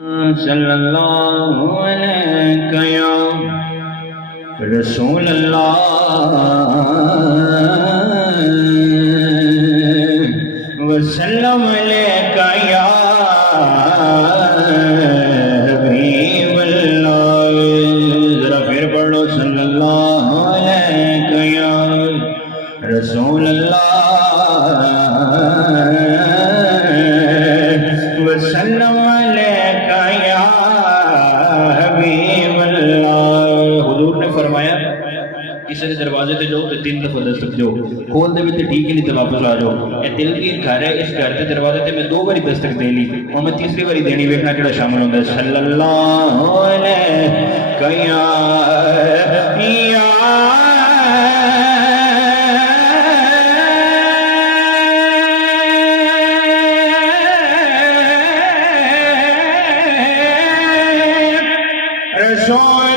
صلی اللہ علیہ یا رسول اللہ وسلم علیہ یا حبیب اللہ. ذرا پھر پڑھ لو صلی اللہ علیہ یا رسول اللہ وسلم فرمایا کسی کے دروازے تے جاؤ تے 3 دفعہ دستک جو کھول دے تے ٹھیک ہی نہیں تے واپس آ جاؤ. اے دل کی گھر ہے, اس گھر کے دروازے تے میں 2 باری دستک دے لی اور میں تیسری باری دینی ویکھنا کیڑا شامل ہوندا ہے. صلی اللہ علیہ یا رسول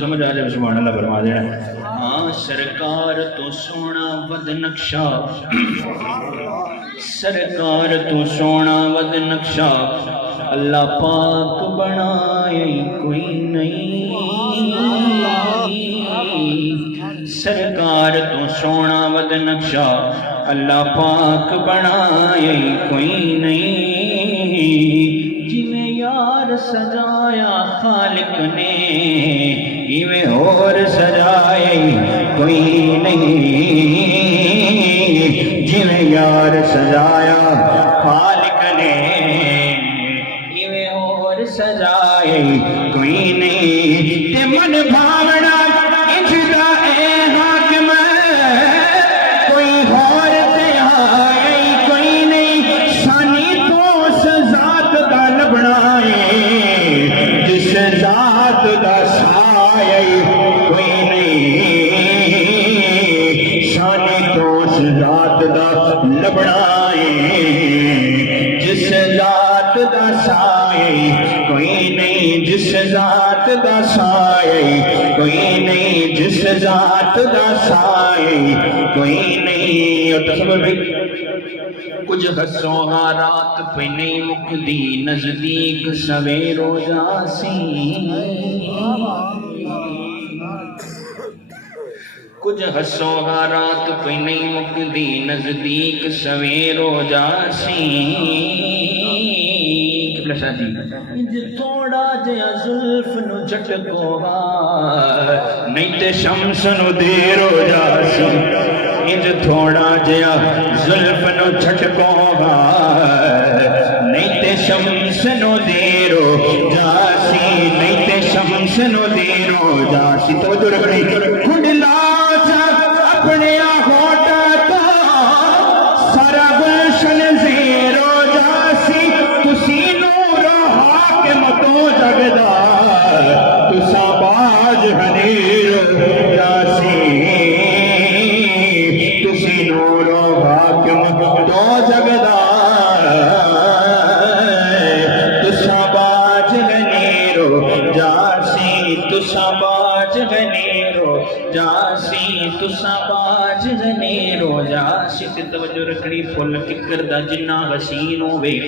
سمجھ آ جائے سبحان اللہ فرما دینا. ہاں سرکار تو سونا ود نقشہ, سرکار تو سونا ود نقشہ اللہ پاک بنائے کوئی نہیں. سرکار تو سونا ود نقشہ اللہ پاک بنائے کوئی نہیں. جویں یار سجایا خالق نے ایویں اور سجائے کوئی نہیں. جویں یار سجایا خالق نے ایویں اور سجائے کوئی نہیں. تے من بھاونا اجدا اے حاکم کوئی اور تے آئے کوئی نہیں. سانی تو اس ذات دا لبنا ہے جس ذات دا کوئی نہیں. شانی تو اس ذات دا لبنا ہے جس ذات دا سائے کوئی نہیں. جس ذات دا سائے کوئی نہیں. جس ذات دا سائے کوئی نہیں. اور تصور بھی کچھ حسوں رات پہ نہیں مکدی نزدیک سویرو جاسی. کچھ حسوں رات پہ نہیں مکدی نزدیک سویرو جاسی. تھوڑا جیا زلف نو جھٹکو نہیں تے شمس نو دیر ہو جاسی. انج تھوڑا جیا زلف نو جھٹکو نہیں تے شمس نو دیر ہو جاسی. نہیں تے شمس نو دیر ہو جاسی. تو جو رکھنی کھنڈلا اپنے ہوٹا تا سارا گلشن زیر ہو جاسی. تسی نور حاکم تو جگدا تسا باج حنیر ہو جاسی. تسی نور حاکم تو جگدا تسا باج حنیر ہو جاسی. تسا باج حنیر ہو جاسی. تسا باج حنیر ہو جاسی. تے توجہ رکھنی پھل ککر دا جنہ حسین ہوے,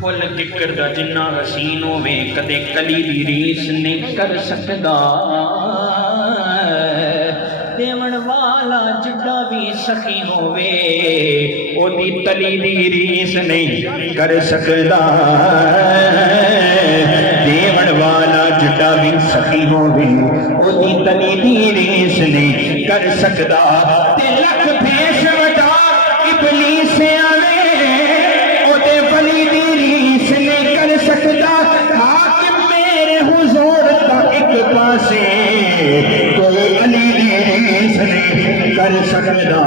پھل ککر دا جنہ حسین ہوے کدے کلی دی ریس نہیں کر سکدا. دیون والا جڑا بھی سخی ہوے او دی تلی دی ریس نہیں کر سکدا. دیون والا جڑا بھی سخی ہوے او دی تلی دی ریس نہیں کر سکدا. تے لکھ بھیش وٹا ابلیس آوے او دے ولی دی ریس نہیں کر سکدا. حاکم میرے حضور دا ایک پاسے کوئی علی دی ریس نہیں کر سکدا.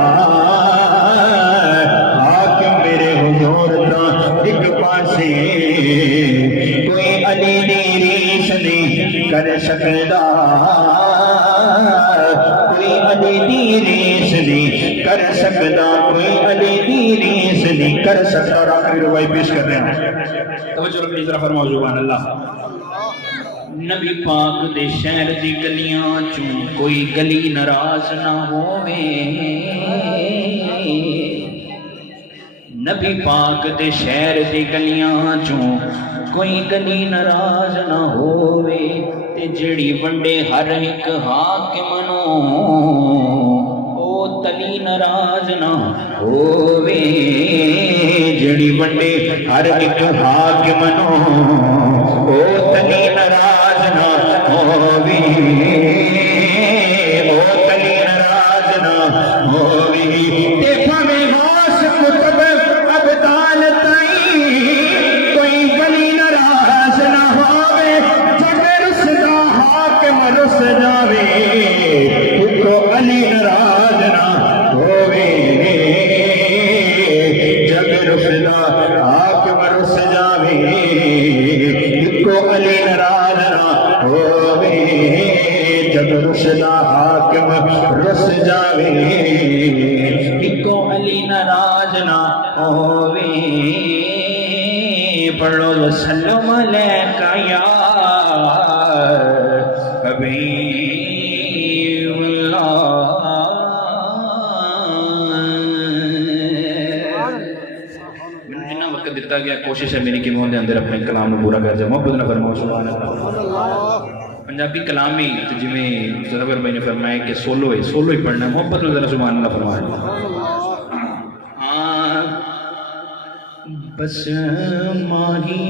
حاکم میرے حضور دا ایک پاسے کوئی علی دی ریس نہیں کر سکدا. کوئی علی دی ریس نہیں کر سکتا کوئی علی دی ریس نہیں کر سکتا اور آخری روائی پیش کر رہے ہیں توجہ رکھنی ذرا فرماؤ سبحان اللہ نبی پاک دے شہر دی گلیاں چوں کوئی گلی ناراض نہ ہووے نبی پاک دے شہر دی گلیاں چوں کوئی گلی ناراض نہ ہووے تے جڑی ونڈے ہر ایک حاکم نوں او تلی ناراض نہ ہووے جڑی ونڈے ہر ایک حاکم نوں او تلی ناراض نہ ہووے او تلی ناراض نہ ہووے تے پھویں غوث کتب ابدال تائیں کوئی گلی ناراض نہ ہووے جگ رسدا حاکم رس جاوے کو علی ناراض نہ ہووے جگ رسدا حاکم رس جاوے کو علی ناراض نہ ہووے جگ رسدا حاکم رس جاوے کو علی ناراض نہ ہووے پڑھو وسلم علیکہ یا حبیب اللہ جنہ وقت دیتا گیا کوشش ہے میری کہ میں اندر اپنے کلام میں پورا کر جائے محبت نہ فرماؤ سبحان اللہ پنجابی کلام ہی جی میں صدر بھائی نے فرمایا کہ سولو ہی پڑھنا ہے محبت نہ ذرا سبحان اللہ فرمایا بس ماہی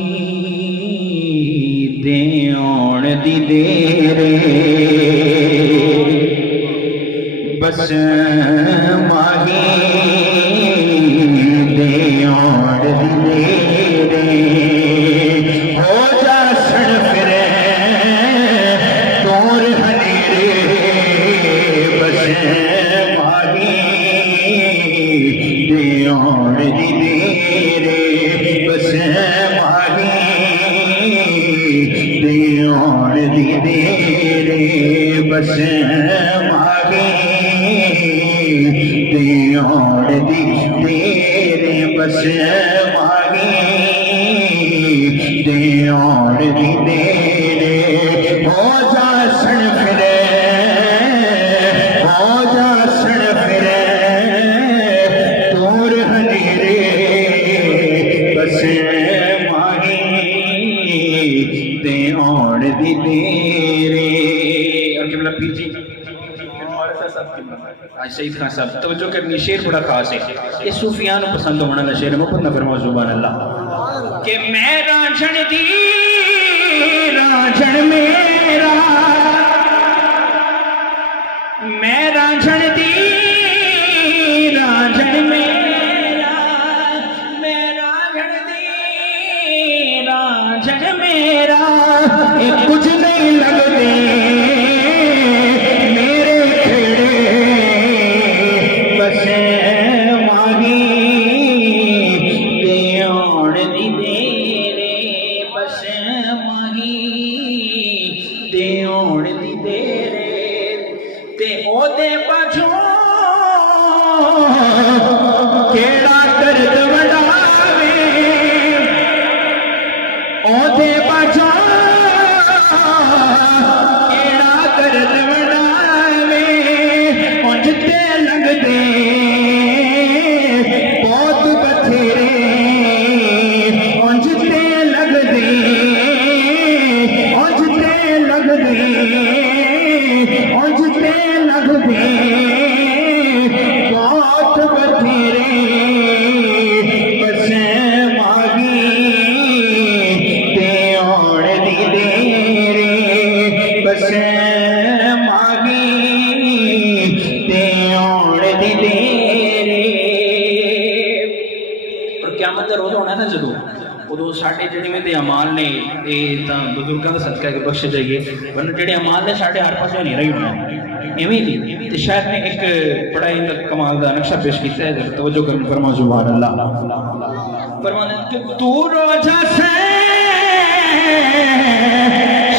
دیون دی دیرے بس ماہی دیون دی دیرے ہو جا سن پھرے دور ہنیرے بس ماہی دیون دی دیرے بس ماہی دیون دی دیرے بس ماہی دیون دی دیرے بس ماہی دیون دی دیرے ہو جا سن پھرے ہو جا سن پھرے دور ہنیرے بس ماہی دیون دی دیرے اور قبلہ پیر جی آج سعید خان صاحب توجہ کرنی شعر بڑا خاص ہے یہ صوفیان پسند ہونا نہ شعر میں پڑھنا فرماؤ سبحان اللہ کہ میں رانجھن دی رانجھن میرا میں رانجھن دی رانجھن میرا میں رانجھن دی رانجھن میرا کچھ نہیں لگتے ساڑھے جڑے میں دے عمال نے بزرگاں دا صدقہ کے بخش جائیے ورنہ جڑے عمال نے ساڑھے ہر پاسے نہیں رہی ہونا ایویں تھی تو شاید نے ایک بڑا ہی کمال دا نقشہ پیش کیتا ہے توجہ کرنے فرماؤ سبحان اللہ فرمانا کہ تو روزہ سے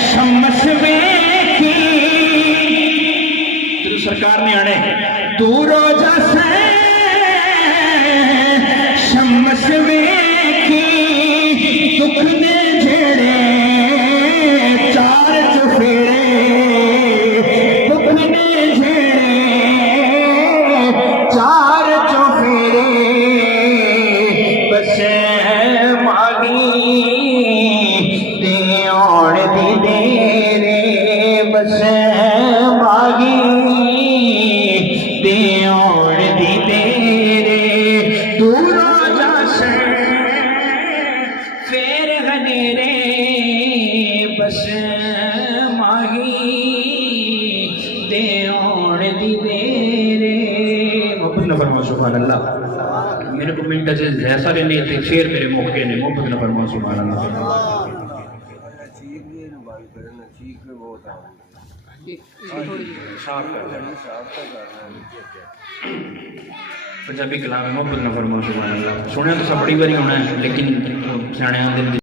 شمس میں کی تو سرکار نے آنے تو روزہ سے شمس ویکھی دکھ نے جھیڑے چار چفیرے دکھ نے جھیڑے چار چفیرے بس ماگی دیوڑ دی دیرے بس ماگی دیوڑ دی دیرے دور جاسے پھر غنیرے بس ماگی دیوڑ دی دیرے محبت نہ فرما سبحان اللہ میرے کو منٹ سے ایسا لینے تھے شیر میرے موقع نے محبت نہ فرما سبحان اللہ پنجابی کلام ہے محبت نہ فرما سبحان اللہ سنیا تو سب بڑی باری ہونا ہے لیکن سیانے